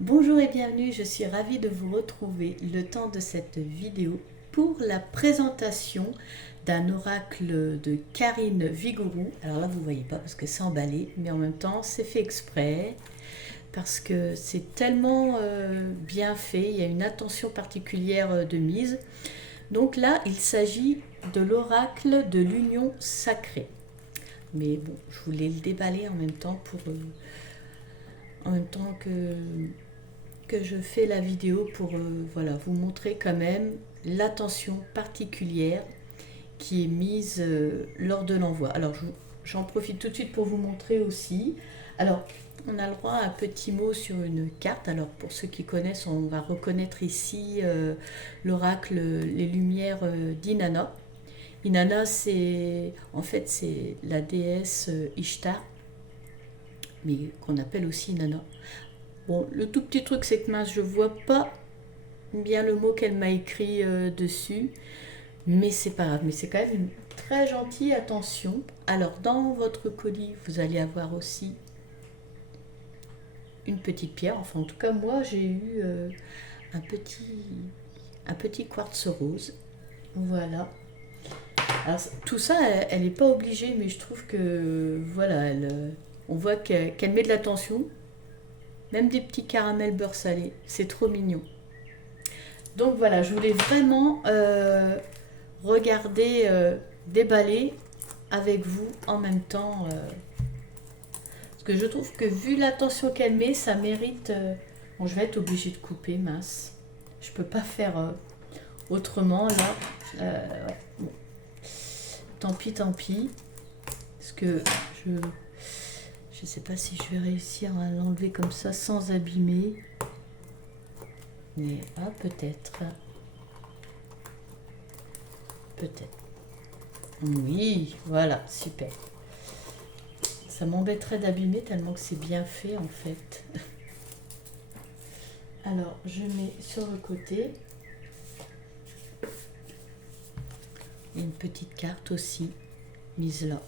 Bonjour et bienvenue, je suis ravie de vous retrouver le temps de cette vidéo pour la présentation d'un oracle de Karine Vigouroux. Alors là vous ne voyez pas parce que c'est emballé, mais en même temps c'est fait exprès parce que c'est tellement bien fait, il y a une attention particulière de mise. Donc là il s'agit de l'oracle de l'union sacrée. Mais bon, je voulais le déballer en même temps que je fais la vidéo pour voilà, vous montrer quand même l'attention particulière qui est mise lors de l'envoi. Alors j'en profite tout de suite pour vous montrer aussi. Alors on a le droit à un petit mot sur une carte. Alors pour ceux qui connaissent, on va reconnaître ici l'oracle Les Lumières d'Inanna. Inanna, c'est en fait c'est la déesse Ishtar, mais qu'on appelle aussi Inanna. Bon, le tout petit truc, c'est que mince, je vois pas bien le mot qu'elle m'a écrit dessus, mais c'est pas grave. Mais c'est quand même une très gentille attention. Alors, dans votre colis, vous allez avoir aussi une petite pierre. Enfin, en tout cas, moi, j'ai eu un petit quartz rose. Voilà. Alors, tout ça, elle n'est pas obligée, mais je trouve que, voilà, on voit qu'elle met de l'attention. Même des petits caramels beurre salé. C'est trop mignon. Donc voilà, je voulais vraiment regarder, déballer avec vous en même temps. Parce que je trouve que vu l'attention qu'elle met, ça mérite... bon, je vais être obligée de couper, mince. Je peux pas faire autrement, là. Ouais, bon. Tant pis, tant pis. Parce que je sais pas si je vais réussir à l'enlever comme ça sans abîmer. Mais peut-être. Peut-être. Oui, voilà, super. Ça m'embêterait d'abîmer tellement que c'est bien fait en fait. Alors, je mets sur le côté une petite carte aussi, mise là.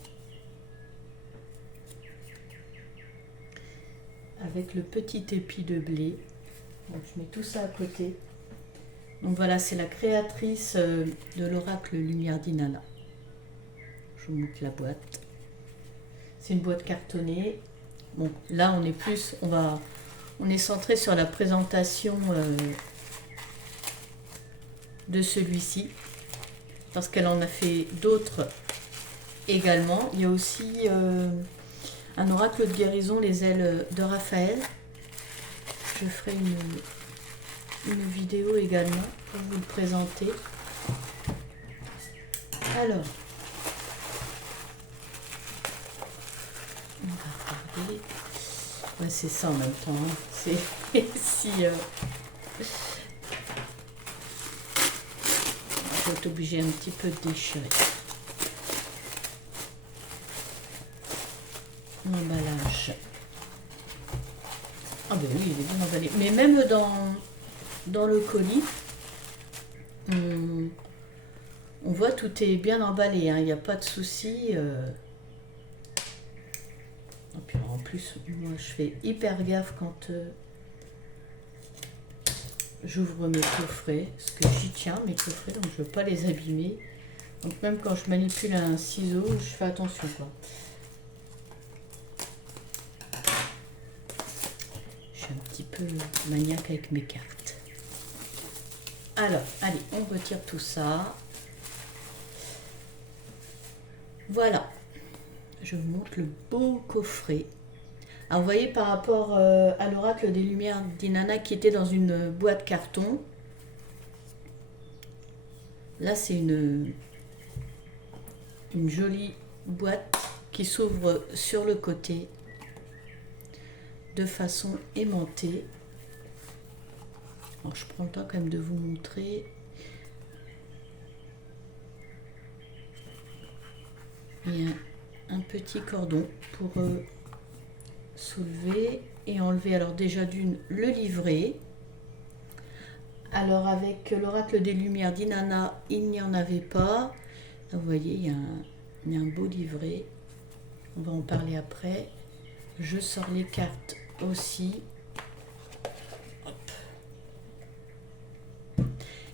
Avec le petit épi de blé. Donc, je mets tout ça à côté. Donc voilà, c'est la créatrice de l'oracle Lumière d'Inanna. Je vous montre la boîte. C'est une boîte cartonnée. Bon, là on est plus, on est centré sur la présentation de celui-ci, parce qu'elle en a fait d'autres également. Il y a aussi un oracle de guérison, les ailes de Raphaël. Je ferai une vidéo également pour vous le présenter. Alors, on va regarder. Ouais, c'est ça en même temps. Hein. C'est si. Je vais être obligée un petit peu de déchirer. L'emballage. Ah ben oui, il est bien emballé. Mais même dans le colis, on voit tout est bien emballé. Hein. Il n'y a pas de souci. Et puis en plus, moi je fais hyper gaffe quand j'ouvre mes coffrets. Parce que j'y tiens mes coffrets, donc je ne veux pas les abîmer. Donc même quand je manipule un ciseau, je fais attention quoi. Je suis un petit peu maniaque avec mes cartes. Alors, allez, on retire tout ça. Voilà. Je vous montre le beau coffret. Alors, vous voyez, par rapport à l'oracle des Lumières d'Inanna qui était dans une boîte carton, là, c'est une jolie boîte qui s'ouvre sur le côté de façon aimantée. Alors, je prends le temps quand même de vous montrer. Il y a un petit cordon pour soulever et enlever. Alors déjà le livret. Alors avec l'oracle des Lumières d'Inanna, il n'y en avait pas. Vous voyez, il y a un beau livret. On va en parler après. Je sors les cartes aussi.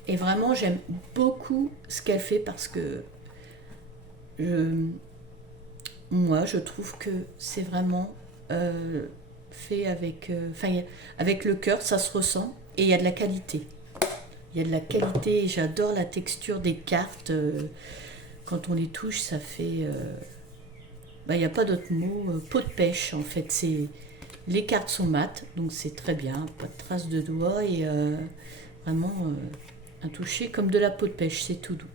Et vraiment, j'aime beaucoup ce qu'elle fait parce que je, moi, je trouve que c'est vraiment fait avec, avec le cœur, ça se ressent et il y a de la qualité. Il y a de la qualité et j'adore la texture des cartes. Quand on les touche, ça fait... il n'y a pas d'autre mot. Peau de pêche, en fait. Les cartes sont mates, donc c'est très bien. Pas de traces de doigts et vraiment un toucher comme de la peau de pêche. C'est tout doux.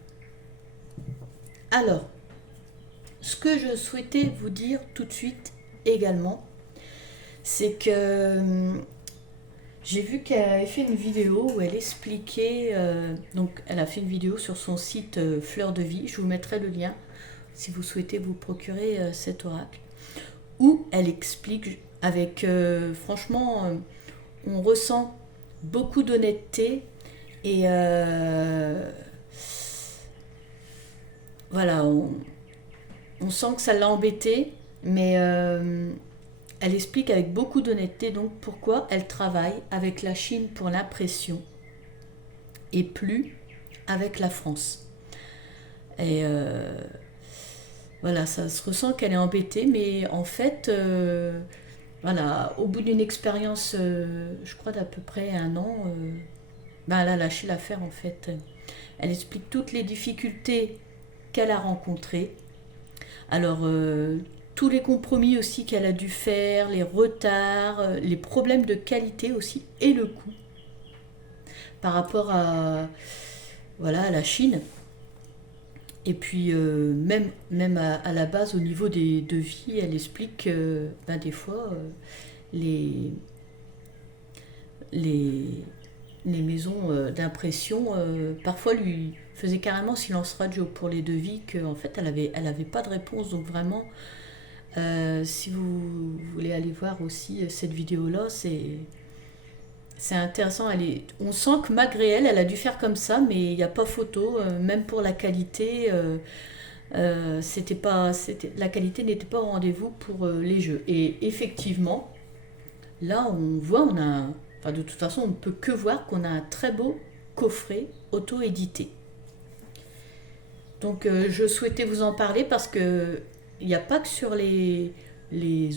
Alors, ce que je souhaitais vous dire tout de suite également, c'est que j'ai vu qu'elle avait fait une vidéo où elle expliquait, donc elle a fait une vidéo sur son site Fleur de Vie, je vous mettrai le lien si vous souhaitez vous procurer cet oracle, où elle explique avec, franchement, on ressent beaucoup d'honnêteté et voilà, on sent que ça l'a embêtée, mais elle explique avec beaucoup d'honnêteté donc pourquoi elle travaille avec la Chine pour l'impression et plus avec la France. Et voilà, ça se ressent qu'elle est embêtée, mais en fait, voilà, au bout d'une expérience, je crois d'à peu près 1 an, elle a lâché l'affaire en fait. Elle explique toutes les difficultés qu'elle a rencontrées. Alors, tous les compromis aussi qu'elle a dû faire, les retards, les problèmes de qualité aussi et le coût par rapport à, voilà, à la Chine. Et puis même à la base au niveau des devis, elle explique que des fois les, les, les maisons d'impression parfois lui faisaient carrément silence radio pour les devis, qu'en fait elle avait pas de réponse. Donc vraiment, si vous voulez aller voir aussi cette vidéo-là, c'est intéressant. On sent que malgré elle, elle a dû faire comme ça, mais il n'y a pas photo, même pour la qualité. La qualité n'était pas au rendez-vous pour les jeux. Et effectivement, là, on voit, enfin, de toute façon, on ne peut que voir qu'on a un très beau coffret auto-édité. Donc, je souhaitais vous en parler parce que il n'y a pas que sur les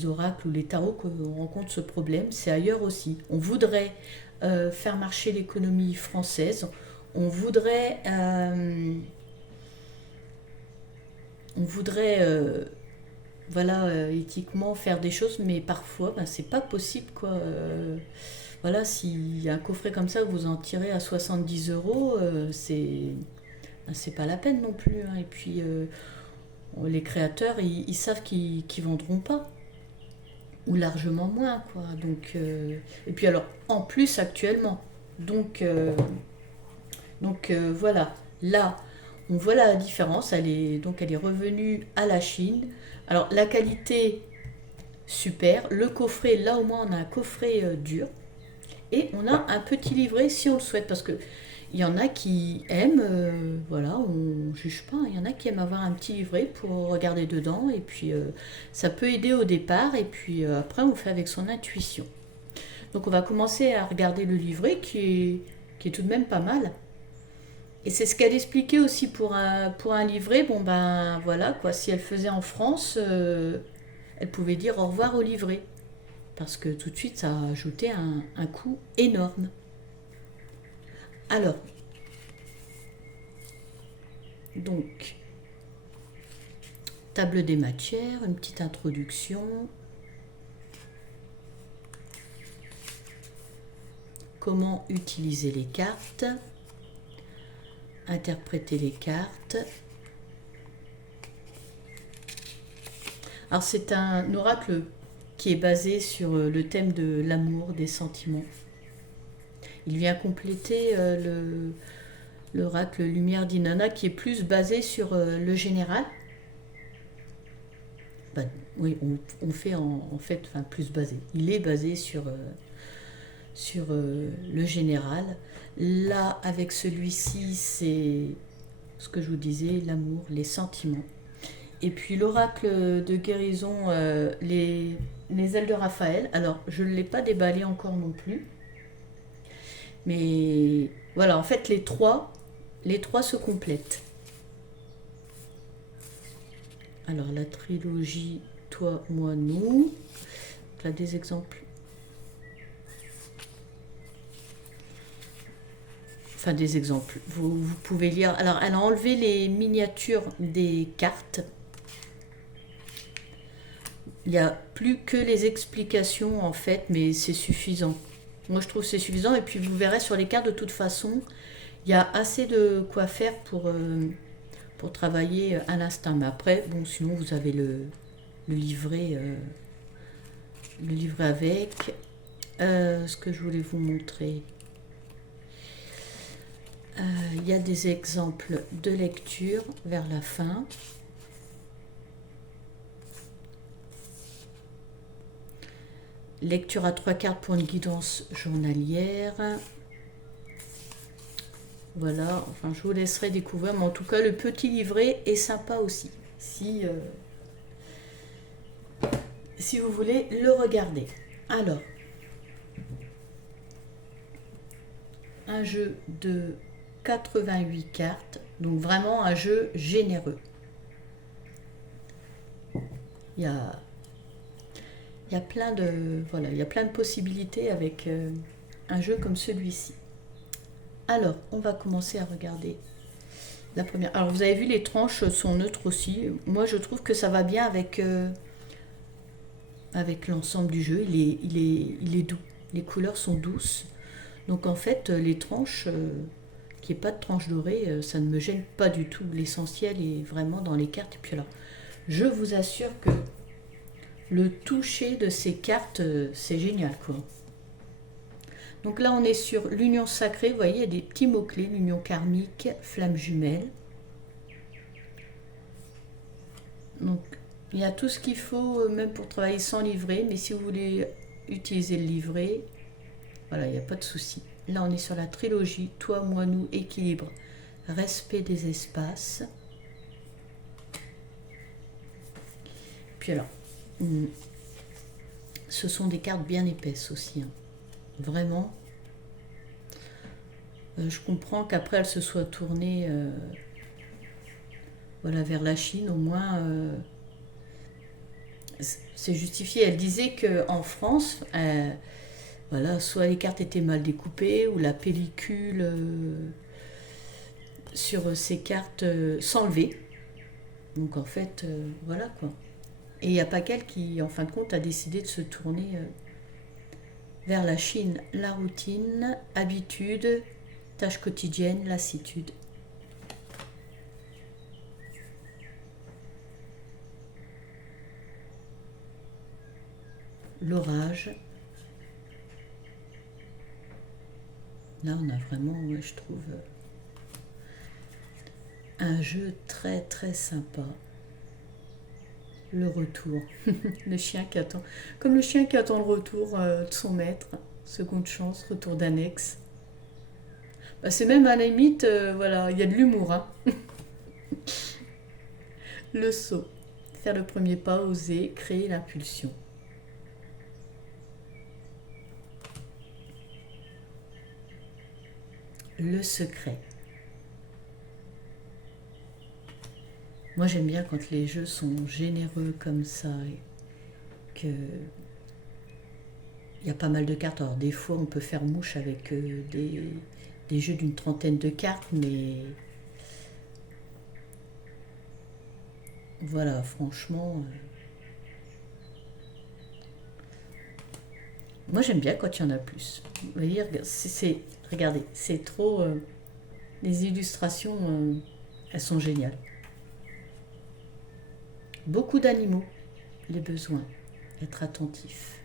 oracles ou les tarots qu'on rencontre ce problème, c'est ailleurs aussi. On voudrait faire marcher l'économie française, on voudrait, voilà, éthiquement faire des choses, mais parfois, c'est pas possible, quoi. Voilà, s'il y a un coffret comme ça, vous en tirez à 70 €, c'est pas la peine non plus, hein. Et puis, les créateurs, ils savent qu'ils vendront pas, ou largement moins, quoi. Donc, et puis alors, en plus actuellement. Donc, voilà, là, on voit la différence. Elle est revenue à la Chine. Alors, la qualité, super. Le coffret, là au moins, on a un coffret dur. Et on a un petit livret si on le souhaite, parce que il y en a qui aiment, voilà, on juge pas, il y en a qui aiment avoir un petit livret pour regarder dedans, et puis ça peut aider au départ, et puis après on fait avec son intuition. Donc on va commencer à regarder le livret qui est tout de même pas mal. Et c'est ce qu'elle expliquait aussi pour un livret. Bon voilà quoi, si elle faisait en France, elle pouvait dire au revoir au livret. Parce que tout de suite ça a ajouté un coût énorme. Alors, donc, table des matières, une petite introduction. Comment utiliser les cartes, interpréter les cartes. Alors c'est un oracle qui est basé sur le thème de l'amour, des sentiments. Il vient compléter l'oracle Lumière d'Inanna qui est plus basé sur le général. Oui, on fait en fait, enfin plus basé. Il est basé sur le général. Là, avec celui-ci, c'est ce que je vous disais, l'amour, les sentiments. Et puis l'oracle de guérison, les ailes de Raphaël. Alors, je ne l'ai pas déballé encore non plus. Mais voilà, en fait, les trois se complètent. Alors, la trilogie Toi, moi, nous. Là, des exemples. Enfin, des exemples. Vous pouvez lire. Alors, elle a enlevé les miniatures des cartes. Il n'y a plus que les explications, en fait, mais c'est suffisant. Moi, je trouve que c'est suffisant. Et puis, vous verrez sur les cartes, de toute façon, il y a assez de quoi faire pour travailler à l'instinct. Mais après, bon, sinon, vous avez le livret, le livret avec. Ce que je voulais vous montrer. Il y a des exemples de lecture vers la fin. Lecture à 3 cartes pour une guidance journalière. Voilà, enfin je vous laisserai découvrir, mais en tout cas le petit livret est sympa aussi, si vous voulez le regarder. Alors, un jeu de 88 cartes, donc vraiment un jeu généreux. Il y a plein de voilà, il y a plein de possibilités avec un jeu comme celui-ci. Alors, on va commencer à regarder la première. Alors, vous avez vu, les tranches sont neutres aussi. Moi, je trouve que ça va bien avec l'ensemble du jeu. Il est doux. Les couleurs sont douces. Donc, en fait, les tranches, qu'il n'y ait pas de tranches dorées, ça ne me gêne pas du tout. L'essentiel est vraiment dans les cartes. Et puis alors, je vous assure que le toucher de ces cartes, c'est génial, quoi. Donc là, on est sur l'union sacrée. Vous voyez, il y a des petits mots-clés. L'union karmique, flamme jumelle. Donc, il y a tout ce qu'il faut, même pour travailler sans livret. Mais si vous voulez utiliser le livret, voilà, il n'y a pas de souci. Là, on est sur la trilogie Toi, moi, nous, équilibre, respect des espaces. Puis alors, ce sont des cartes bien épaisses aussi, hein. Vraiment. Je comprends qu'après elle se soit tournée voilà, vers la Chine, au moins c'est justifié. Elle disait qu'en France, voilà, soit les cartes étaient mal découpées ou la pellicule sur ces cartes s'enlevait. Donc en fait, voilà quoi. Et il n'y a pas qu'elle qui, en fin de compte, a décidé de se tourner vers la Chine. La routine, habitude, tâches quotidiennes, lassitude. L'orage. Là, on a vraiment, je trouve, un jeu très très sympa. Le retour. Le chien qui attend. Comme le chien qui attend le retour de son maître. Seconde chance, retour d'annexe. Bah, c'est même à la limite, voilà, il y a de l'humour, hein. Le saut. Faire le premier pas, oser, créer l'impulsion. Le secret. Moi j'aime bien quand les jeux sont généreux comme ça et que il y a pas mal de cartes. Alors des fois on peut faire mouche avec des jeux d'une trentaine de cartes, mais voilà, franchement, moi j'aime bien quand il y en a plus. Vous voyez, regardez, c'est trop. Les illustrations, elles sont géniales. Beaucoup d'animaux, les besoins, être attentif.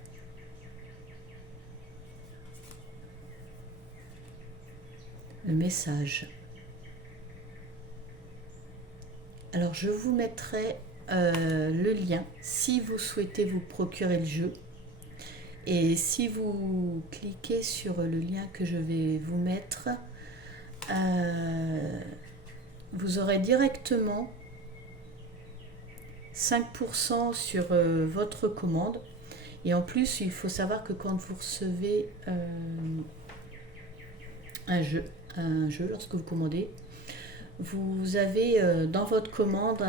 Le message. Alors je vous mettrai le lien si vous souhaitez vous procurer le jeu. Et si vous cliquez sur le lien que je vais vous mettre, vous aurez directement 5% sur votre commande. Et en plus, il faut savoir que quand vous recevez un jeu lorsque vous commandez. Vous avez dans votre commande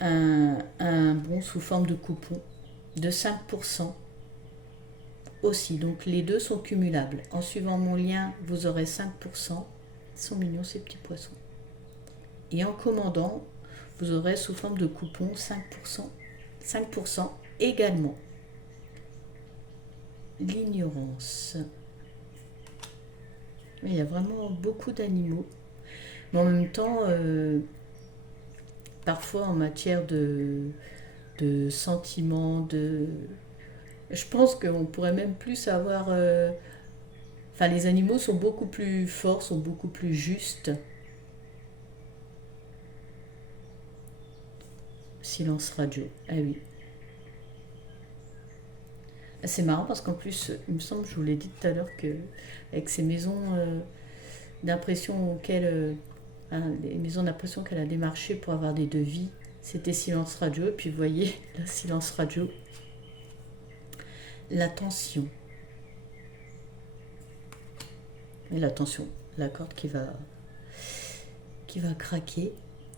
un bon sous forme de coupon de 5% aussi. Donc les deux sont cumulables. En suivant mon lien, vous aurez 5%. Ils sont mignons ces petits poissons. Et en commandant, vous aurez sous forme de coupon 5%, 5% également. L'ignorance. Il y a vraiment beaucoup d'animaux. Mais en même temps, parfois en matière de sentiments, je pense qu'on pourrait même plus avoir... Enfin, les animaux sont beaucoup plus forts, sont beaucoup plus justes. Silence radio. Ah oui. C'est marrant parce qu'en plus, il me semble, je vous l'ai dit tout à l'heure, que avec ces maisons d'impression les maisons d'impression qu'elle a démarché pour avoir des devis, c'était Silence Radio. Et puis vous voyez, là, Silence Radio, l'attention. Et l'attention, la corde qui va craquer.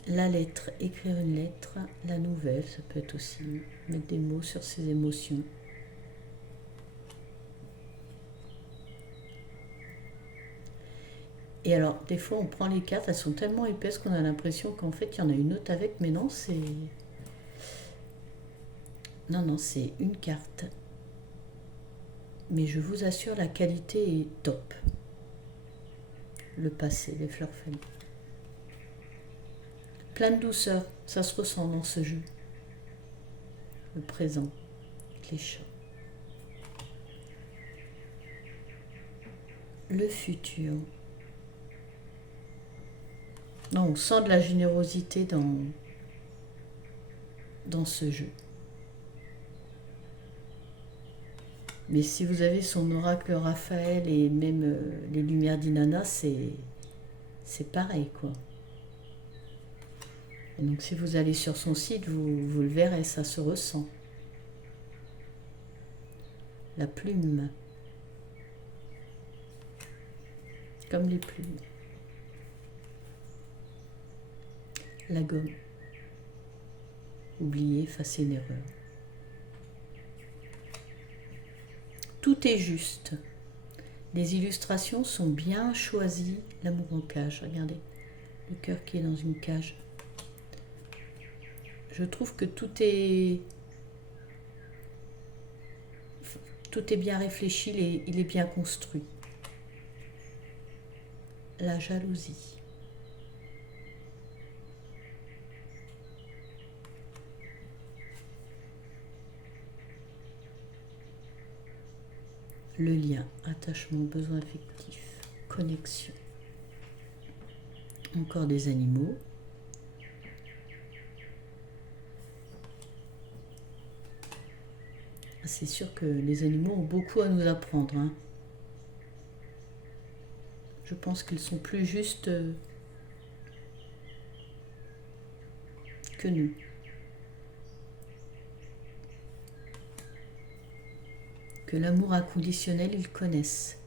La lettre, écrire une lettre. La nouvelle, ça peut être aussi mettre des mots sur ses émotions. Et alors, des fois, on prend les cartes, elles sont tellement épaisses qu'on a l'impression qu'en fait, il y en a une autre avec, mais non, c'est... Non, c'est une carte. Mais je vous assure, la qualité est top. Le passé, les fleurs fanées. Plein de douceur, ça se ressent dans ce jeu. Le présent, les chats. Le futur. Non, on sent de la générosité dans ce jeu. Mais si vous avez son oracle Raphaël et même les lumières d'Inanna, c'est pareil, quoi. Et donc si vous allez sur son site, vous le verrez, ça se ressent. La plume. Comme les plumes. La gomme. Oublier, effacer une erreur. Tout est juste. Les illustrations sont bien choisies. L'amour en cage, regardez. Le cœur qui est dans une cage. Je trouve que tout est bien réfléchi, il est bien construit. La jalousie. Le lien, attachement, besoin affectif, connexion. Encore des animaux. C'est sûr que les animaux ont beaucoup à nous apprendre. Hein. Je pense qu'ils sont plus justes que nous. Que l'amour inconditionnel, ils connaissent.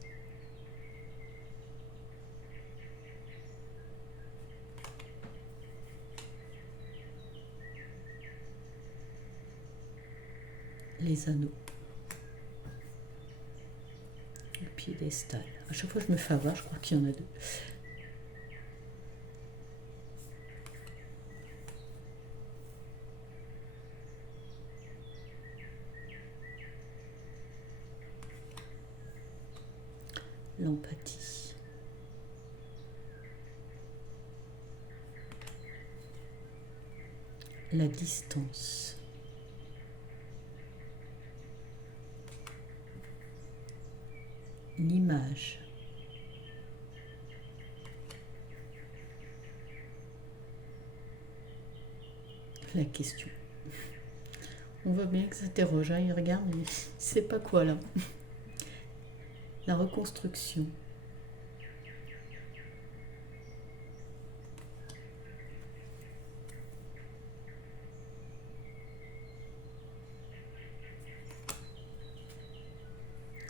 Les anneaux. Le piédestal. À chaque fois que je me fais avoir, je crois qu'il y en a deux. L'empathie. La distance. L'image. La question. On voit bien que ça s'interroge, hein, il regarde, mais il ne sait pas quoi là. La reconstruction.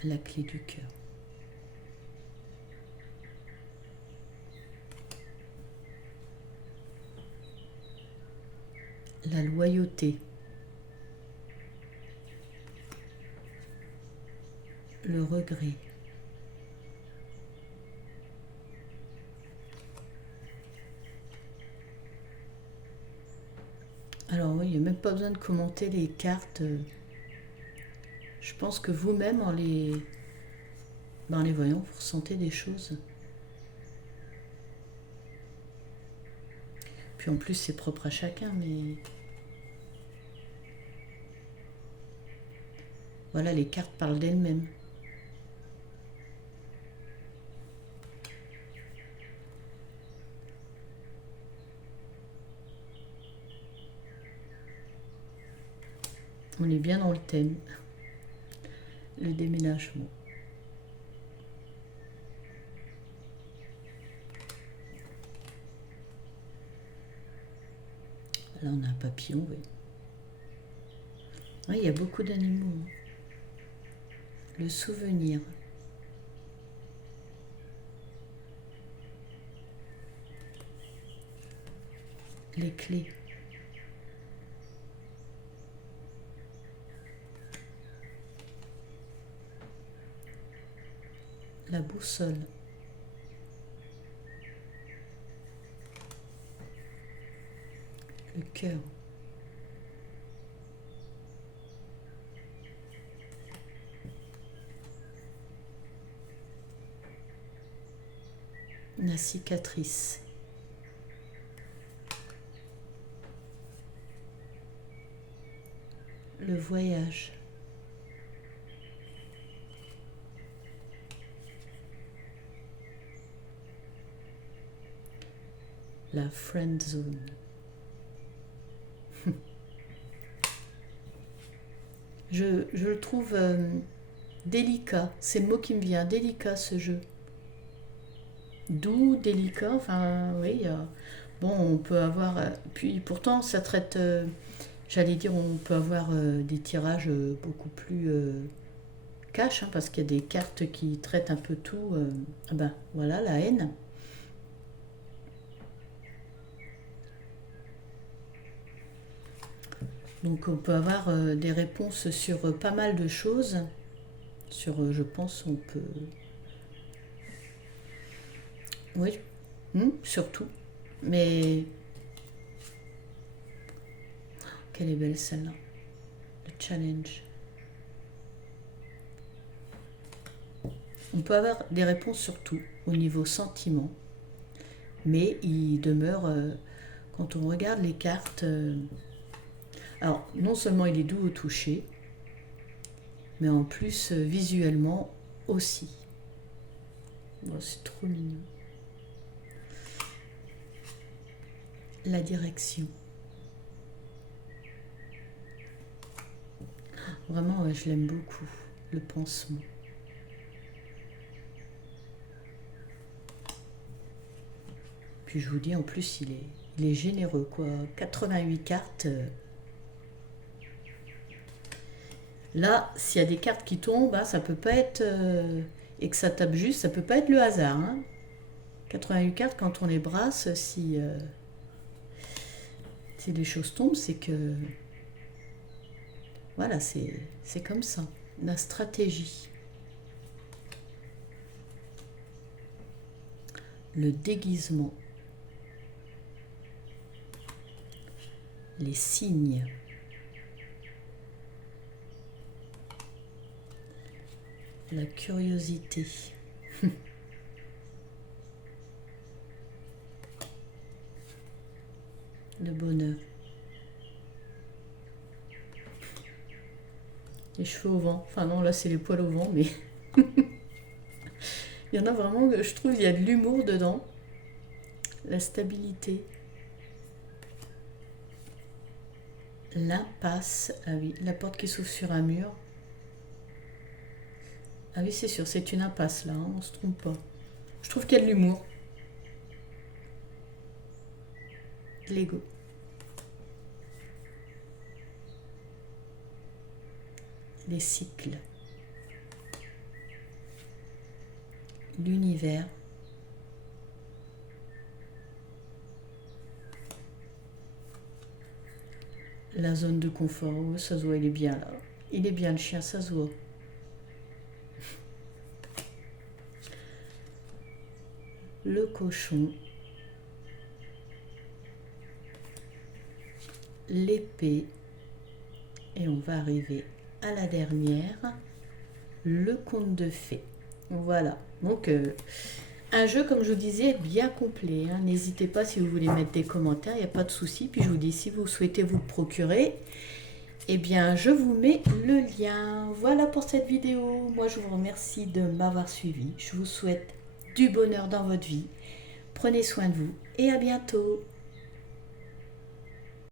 La clé du cœur. la loyauté, le regret. Alors oui, il n'y a même pas besoin de commenter les cartes. Je pense que vous-même, en les voyant, vous ressentez des choses. Puis en plus, c'est propre à chacun, mais... Voilà, les cartes parlent d'elles-mêmes. On est bien dans le thème. Le déménagement. Là, on a un papillon, oui. Oui, il y a beaucoup d'animaux. Le souvenir. Les clés. La boussole. Le cœur. La cicatrice. Le voyage. La friend zone. Je le trouve délicat. C'est le mot qui me vient. Délicat, ce jeu. Doux, délicat. Enfin, oui. Bon, on peut avoir... puis pourtant, ça traite... j'allais dire, on peut avoir des tirages beaucoup plus cash, hein, parce qu'il y a des cartes qui traitent un peu tout. Ah ben, voilà, la haine. Donc on peut avoir des réponses sur pas mal de choses. Sur, je pense, on peut... Oui, surtout. Mais... Quelle est belle celle-là. Le challenge. On peut avoir des réponses sur tout, au niveau sentiment. Mais il demeure... quand on regarde les cartes... alors, non seulement il est doux au toucher, mais en plus, visuellement aussi. Oh, c'est trop mignon. La direction. Vraiment, ouais, je l'aime beaucoup. Le pansement. Puis je vous dis, en plus, il est généreux, quoi. 88 cartes. Là, s'il y a des cartes qui tombent, hein, ça peut pas être... et que ça tape juste, ça peut pas être le hasard. Hein. 88 cartes, quand on les brasse, si les choses tombent, c'est que... Voilà, c'est comme ça. La stratégie. Le déguisement. Les signes. La curiosité. Le bonheur. Les cheveux au vent. Enfin non, là c'est les poils au vent, mais... il y en a vraiment, je trouve, il y a de l'humour dedans. La stabilité. L'impasse. Ah oui, la porte qui s'ouvre sur un mur. Ah oui, c'est sûr, c'est une impasse là, hein, on se trompe pas. Je trouve qu'il y a de l'humour. L'ego. Les cycles. L'univers. La zone de confort, oh, ça se voit, il est bien là. Il est bien le chien, ça se voit. Le cochon. L'épée. Et on va arriver à la dernière. Le conte de fées. Voilà. Donc, un jeu, comme je vous disais, bien complet. Hein. N'hésitez pas si vous voulez mettre des commentaires, il n'y a pas de souci. Puis je vous dis, si vous souhaitez vous le procurer, eh bien, je vous mets le lien. Voilà pour cette vidéo. Moi, je vous remercie de m'avoir suivi. Je vous souhaite du bonheur dans votre vie. Prenez soin de vous et à bientôt.